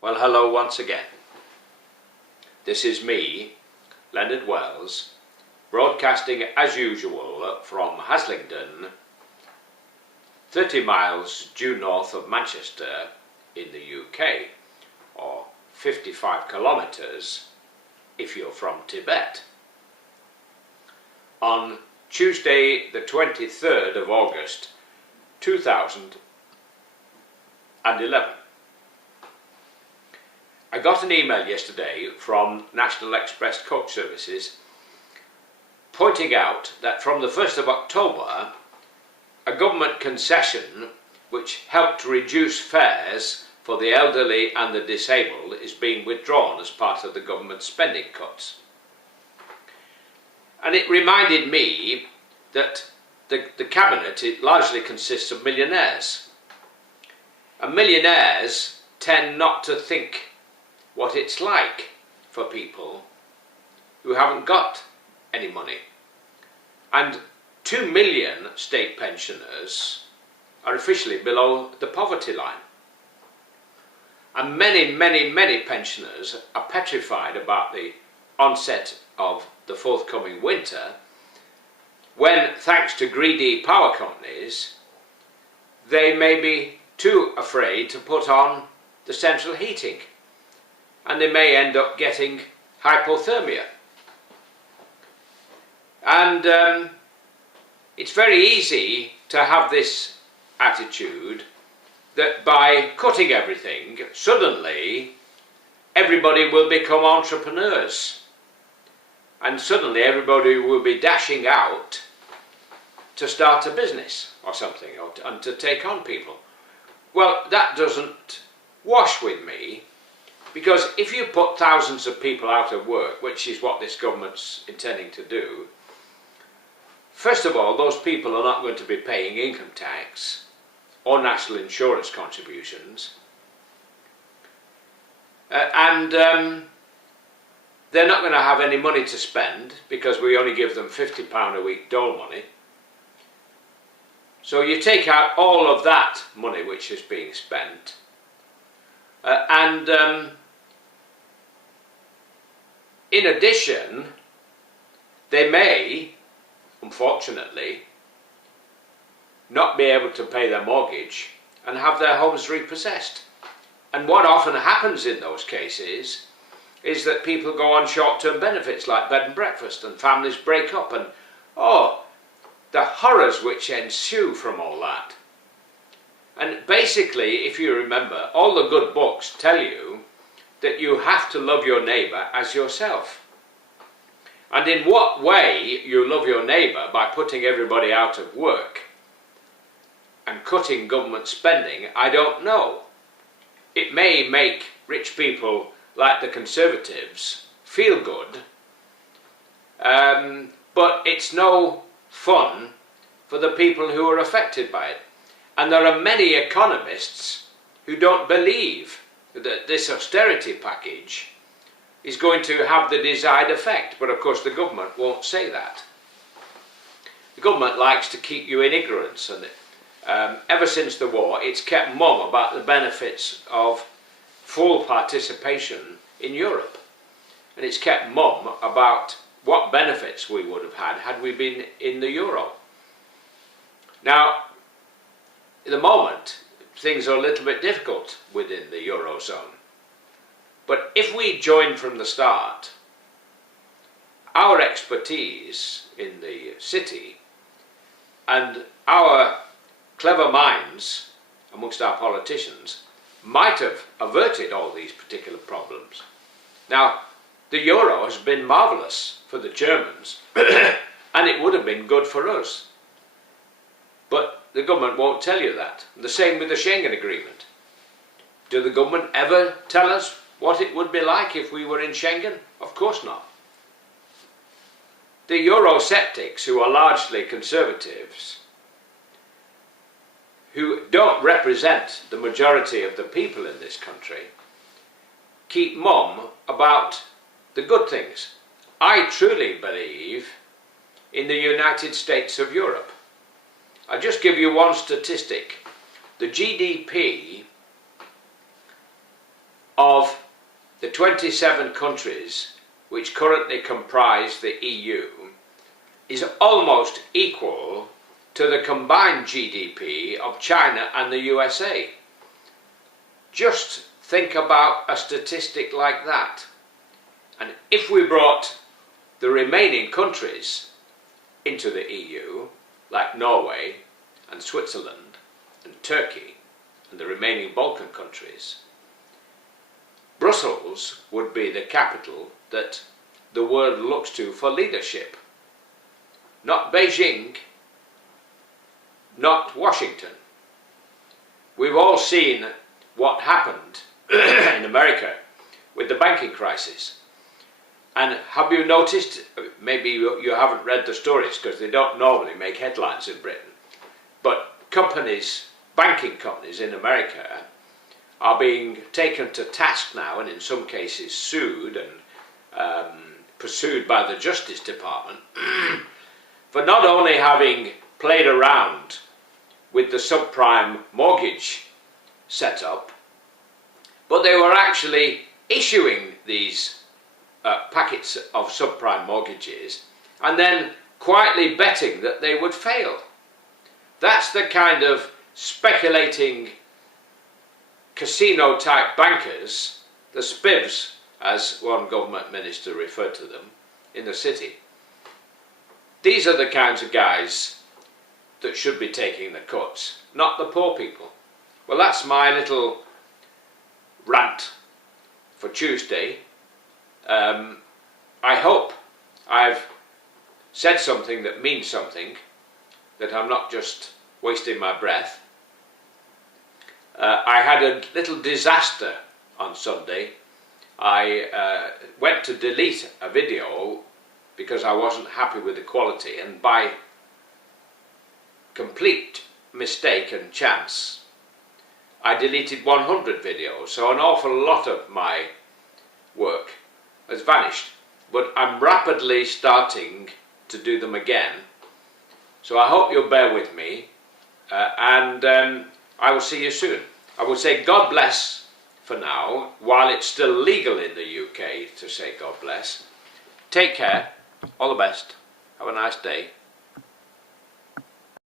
Well, hello once again. This is me, Leonard, broadcasting as usual from Haslingden, 30 miles due north of Manchester in the UK, or 55 kilometres if you're from Tibet. On Tuesday the 23rd of August 2011. I got an email yesterday from National Express Coach Services pointing out that from the 1st of October a government concession which helped reduce fares for the elderly and the disabled is being withdrawn as part of the government spending cuts. And it reminded me that the cabinet, it largely consists of millionaires. And millionaires tend not to think what it's like for people who haven't got any money. And 2 million state pensioners are officially below the poverty line. And many pensioners are petrified about the onset of the forthcoming winter, when, thanks to greedy power companies, they may be too afraid to put on the central heating, and they may end up getting hypothermia. And it's very easy to have this attitude that by cutting everything, suddenly everybody will become entrepreneurs, and suddenly everybody will be dashing out to start a business or something, and to take on people. Well, that doesn't wash with me, because if you put thousands of people out of work, which is what this government's intending to do, first of all, those people are not going to be paying income tax or national insurance contributions, and they're not going to have any money to spend, because we only give them £50 a week dole money. So you take out all of that money which is being spent, and in addition, they may, unfortunately, not be able to pay their mortgage and have their homes repossessed. And what often happens in those cases is that people go on short-term benefits like bed and breakfast, and families break up, and the horrors which ensue from all that. And basically, if you remember, all the good books tell you that you have to love your neighbour as yourself. And in what way you love your neighbour by putting everybody out of work and cutting government spending, I don't know. It may make rich people like the Conservatives feel good, but it's no fun for the people who are affected by it. And there are many economists who don't believe that this austerity package is going to have the desired effect, but of course the government won't say that. The government likes to keep you in ignorance, and ever since the war it's kept mum about the benefits of full participation in Europe, and it's kept mum about what benefits we would have had we been in the euro. Now, at the moment, things are a little bit difficult within the eurozone. But if we join from the start, our expertise in the city and our clever minds amongst our politicians might have averted all these particular problems. Now, the euro has been marvellous for the Germans, and it would have been good for us. But the government won't tell you that. The same with the Schengen Agreement. Do the government ever tell us what it would be like if we were in Schengen? Of course not. The Eurosceptics, who are largely conservatives, who don't represent the majority of the people in this country, keep mum about the good things. I truly believe in the United States of Europe. I'll just give you one statistic. The GDP of the 27 countries which currently comprise the EU is almost equal to the combined GDP of China and the USA. Just think about a statistic like that. And if we brought the remaining countries into the EU, like Norway and Switzerland and Turkey and the remaining Balkan countries, Brussels would be the capital that the world looks to for leadership. Not Beijing, not Washington. We've all seen what happened in America with the banking crisis. And have you noticed, maybe you haven't read the stories because they don't normally make headlines in Britain, but companies, banking companies in America are being taken to task now, and in some cases sued and pursued by the Justice Department for not only having played around with the subprime mortgage setup, but they were actually issuing these packets of subprime mortgages and then quietly betting that they would fail. That's the kind of speculating casino-type bankers, the spivs, as one government minister referred to them, in the city. These are the kinds of guys that should be taking the cuts, not the poor people. Well, that's my little rant for Tuesday. I hope I've said something that means something, that I'm not just wasting my breath. I had a little disaster on Sunday. I went to delete a video because I wasn't happy with the quality, and by complete mistake and chance I deleted 100 videos, so an awful lot of my work has vanished. But I'm rapidly starting to do them again, so I hope you'll bear with me, and I will see you soon. I would say God bless for now, while it's still legal in the UK to say God bless. Take care, all the best, have a nice day.